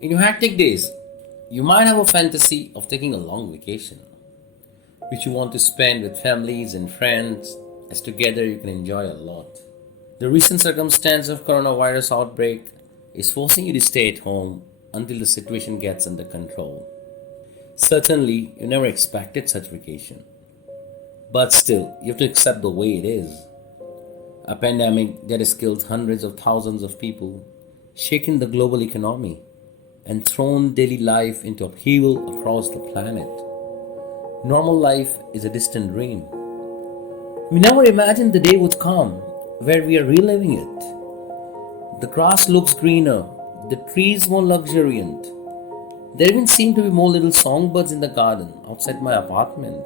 In your hectic days, you might have a fantasy of taking a long vacation, which you want to spend with families and friends, as together you can enjoy a lot. The recent circumstance of coronavirus outbreak is forcing you to stay at home until the situation gets under control. Certainly, you never expected such vacation. But still, you have to accept the way it is. A pandemic that has killed hundreds of thousands of people, shaken the global economy, and thrown daily life into upheaval across the planet. Normal life is a distant dream. We never imagined the day would come where we are reliving it. The grass looks greener, the trees more luxuriant. There even seem to be more little songbirds in the garden outside my apartment.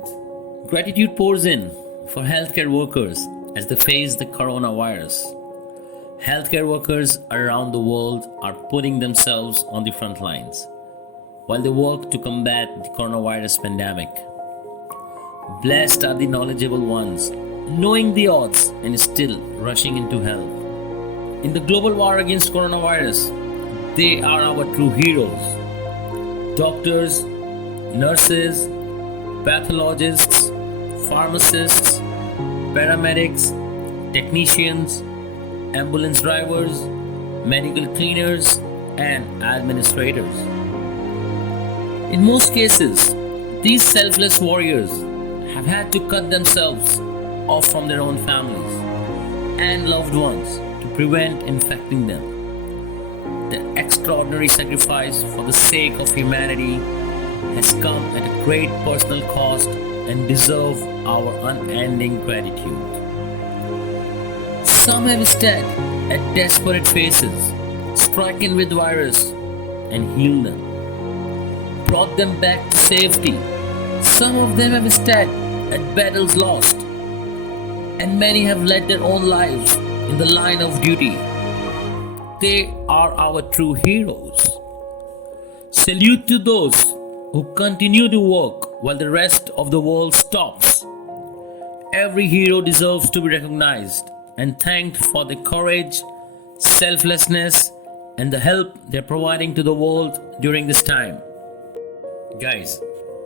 Gratitude pours in for healthcare workers as they face the coronavirus. Healthcare workers around the world are putting themselves on the front lines while they work to combat the coronavirus pandemic. Blessed are the knowledgeable ones, knowing the odds and still rushing into help. In the global war against coronavirus, they are our true heroes. Doctors, nurses, pathologists, pharmacists, paramedics, technicians, ambulance drivers, medical cleaners, and administrators. In most cases, these selfless warriors have had to cut themselves off from their own families and loved ones to prevent infecting them. Their extraordinary sacrifice for the sake of humanity has come at a great personal cost and deserve our unending gratitude. Some have stared at desperate faces, stricken with virus, and healed them, brought them back to safety. Some of them have stared at battles lost, and many have led their own lives in the line of duty. They are our true heroes. Salute to those who continue to work while the rest of the world stops. Every hero deserves to be recognized and thanked for the courage, selflessness, and the help they're providing to the world during this time. Guys,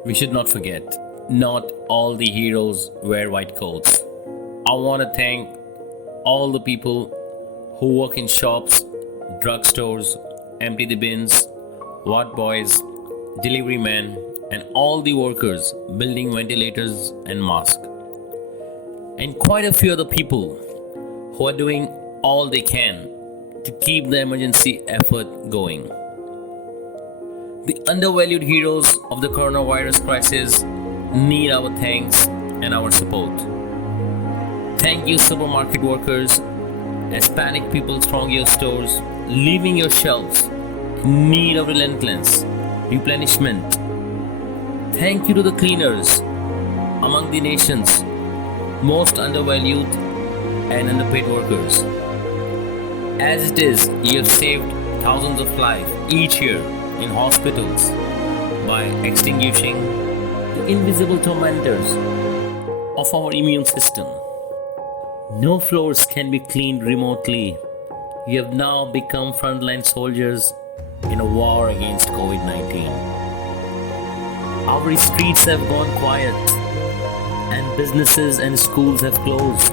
we should not forget, not all the heroes wear white coats. I want to thank all the people who work in shops, drugstores, empty the bins, ward boys, deliverymen, and all the workers building ventilators and masks. And quite a few other people who are doing all they can to keep the emergency effort going. The undervalued heroes of the coronavirus crisis need our thanks and our support. Thank you, supermarket workers, as panic people throng your stores, leaving your shelves in need of relentless replenishment. Thank you to the cleaners among the nation's most undervalued and underpaid workers. As it is, you have saved thousands of lives each year in hospitals by extinguishing the invisible tormentors of our immune system. No floors can be cleaned remotely. You have now become frontline soldiers in a war against COVID-19. Our streets have gone quiet, and businesses and schools have closed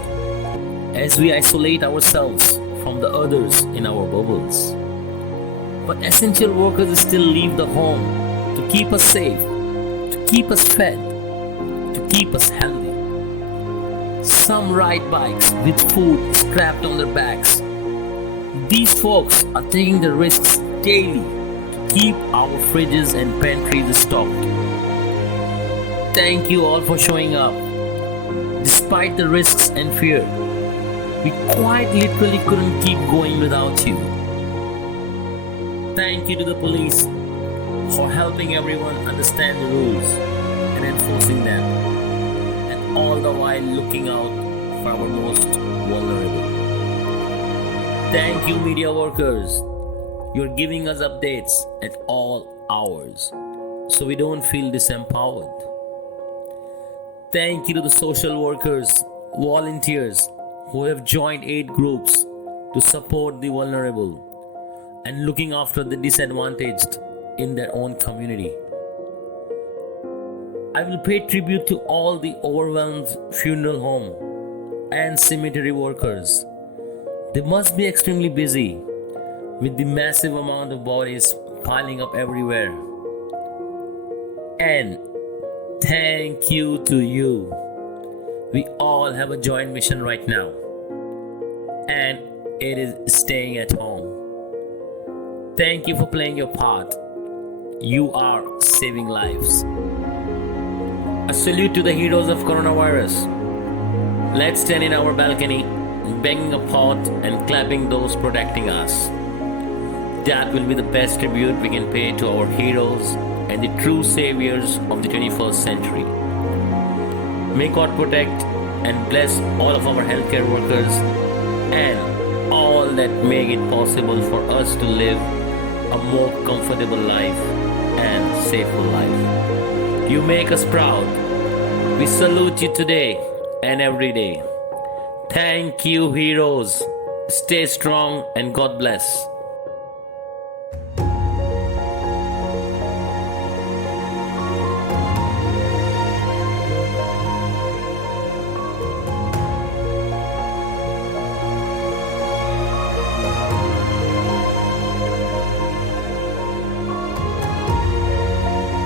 as we isolate ourselves from the others in our bubbles. But essential workers still leave the home to keep us safe, to keep us fed, to keep us healthy. Some ride bikes with food strapped on their backs. These folks are taking the risks daily to keep our fridges and pantries stocked. Thank you all for showing up. Despite the risks and fear, we quite literally couldn't keep going without you. Thank you to the police for helping everyone understand the rules and enforcing them, and all the while looking out for our most vulnerable. Thank you, media workers. You're giving us updates at all hours, so we don't feel disempowered. Thank you to the social workers, volunteers who have joined aid groups to support the vulnerable. and looking after the disadvantaged in their own community. I will pay tribute to all the overwhelmed funeral home and cemetery workers. They must be extremely busy with the massive amount of bodies piling up everywhere. And thank you to you. We all have a joint mission right now, and it is staying at home. Thank you for playing your part. You are saving lives. A salute to the heroes of coronavirus. Let's stand in our balcony, banging a pot and clapping those protecting us. That will be the best tribute we can pay to our heroes and the true saviors of the 21st century. May God protect and bless all of our healthcare workers and all that make it possible for us to live a more comfortable life and safer life. You make us proud. We salute you today and every day. Thank you, heroes. Stay strong and God bless.